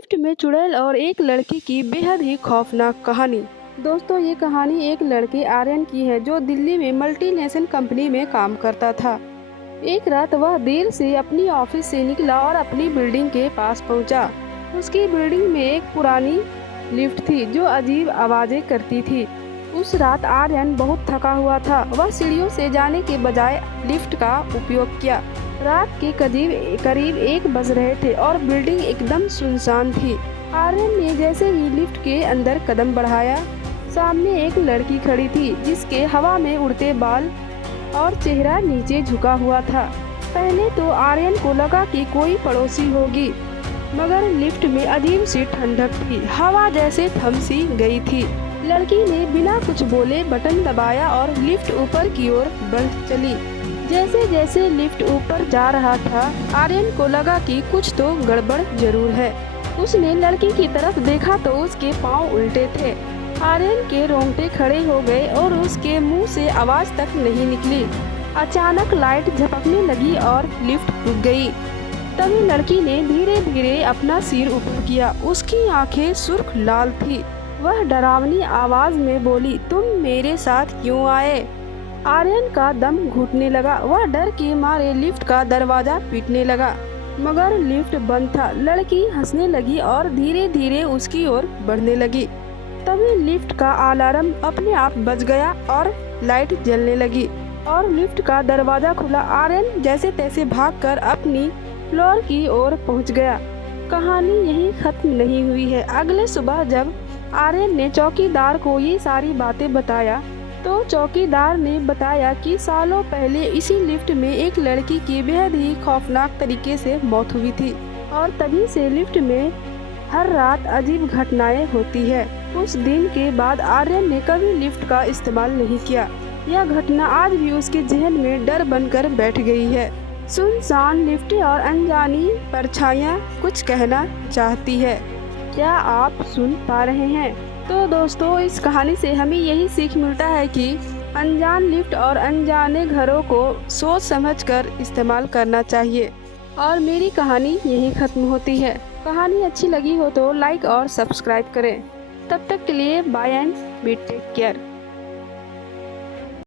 Lift में चुड़ैल और एक लड़की की बेहद ही खौफनाक कहानी। दोस्तों, ये कहानी एक लड़के आर्यन की है जो दिल्ली में मल्टीनेशनल कंपनी में काम करता था। एक रात वह देर से अपनी ऑफिस से निकला और अपनी बिल्डिंग के पास पहुंचा। उसकी बिल्डिंग में एक पुरानी लिफ्ट थी जो अजीब आवाजें करती थी। उस रात आर्यन बहुत थका हुआ था। वह सीढ़ियों से जाने के बजाय लिफ्ट का उपयोग किया। रात के करीब 1 बज रहे थे और बिल्डिंग एकदम सुनसान थी। आर्यन ने जैसे ही लिफ्ट के अंदर कदम बढ़ाया, सामने एक लड़की खड़ी थी जिसके हवा में उड़ते बाल और चेहरा नीचे झुका हुआ था। पहले तो आर्यन को लगा कि कोई पड़ोसी होगी, मगर लिफ्ट में अजीब सी ठंडक थी। हवा जैसे थम सी गई थी। लड़की ने बिना कुछ बोले बटन दबाया और लिफ्ट ऊपर की ओर बढ़ चली। जैसे जैसे लिफ्ट ऊपर जा रहा था, आर्यन को लगा कि कुछ तो गड़बड़ जरूर है। उसने लड़की की तरफ देखा तो उसके पाँव उल्टे थे। आर्यन के रोंगटे खड़े हो गए और उसके मुंह से आवाज तक नहीं निकली। अचानक लाइट झपकने लगी और लिफ्ट रुक गई। तभी लड़की ने धीरे धीरे अपना सिर ऊपर किया। उसकी आंखें सुर्ख लाल थी। वह डरावनी आवाज में बोली, तुम मेरे साथ क्यों आए? आर्यन का दम घुटने लगा। वह डर के मारे लिफ्ट का दरवाजा पीटने लगा, मगर लिफ्ट बंद था। लड़की हंसने लगी और धीरे धीरे उसकी ओर बढ़ने लगी। तभी लिफ्ट का अलार्म अपने आप बज गया और लाइट जलने लगी और लिफ्ट का दरवाजा खुला। आर्यन जैसे तैसे भागकर अपनी फ्लोर की ओर पहुंच गया। कहानी यहीं खत्म नहीं हुई है। अगले सुबह जब आर्यन ने चौकीदार को ये सारी बातें बताया तो चौकीदार ने बताया कि सालों पहले इसी लिफ्ट में एक लड़की की बेहद ही खौफनाक तरीके से मौत हुई थी और तभी से लिफ्ट में हर रात अजीब घटनाएं होती है। उस दिन के बाद आर्यन ने कभी लिफ्ट का इस्तेमाल नहीं किया। यह घटना आज भी उसके जहन में डर बनकर बैठ गई है। सुनसान लिफ्टें और अनजानी परछाइयां कुछ कहना चाहती है। क्या आप सुन पा रहे हैं? तो दोस्तों, इस कहानी से हमें यही सीख मिलता है कि अनजान लिफ्ट और अनजाने घरों को सोच समझकर इस्तेमाल करना चाहिए। और मेरी कहानी यही खत्म होती है। कहानी अच्छी लगी हो तो लाइक और सब्सक्राइब करें। तब तक के लिए bye and be take care.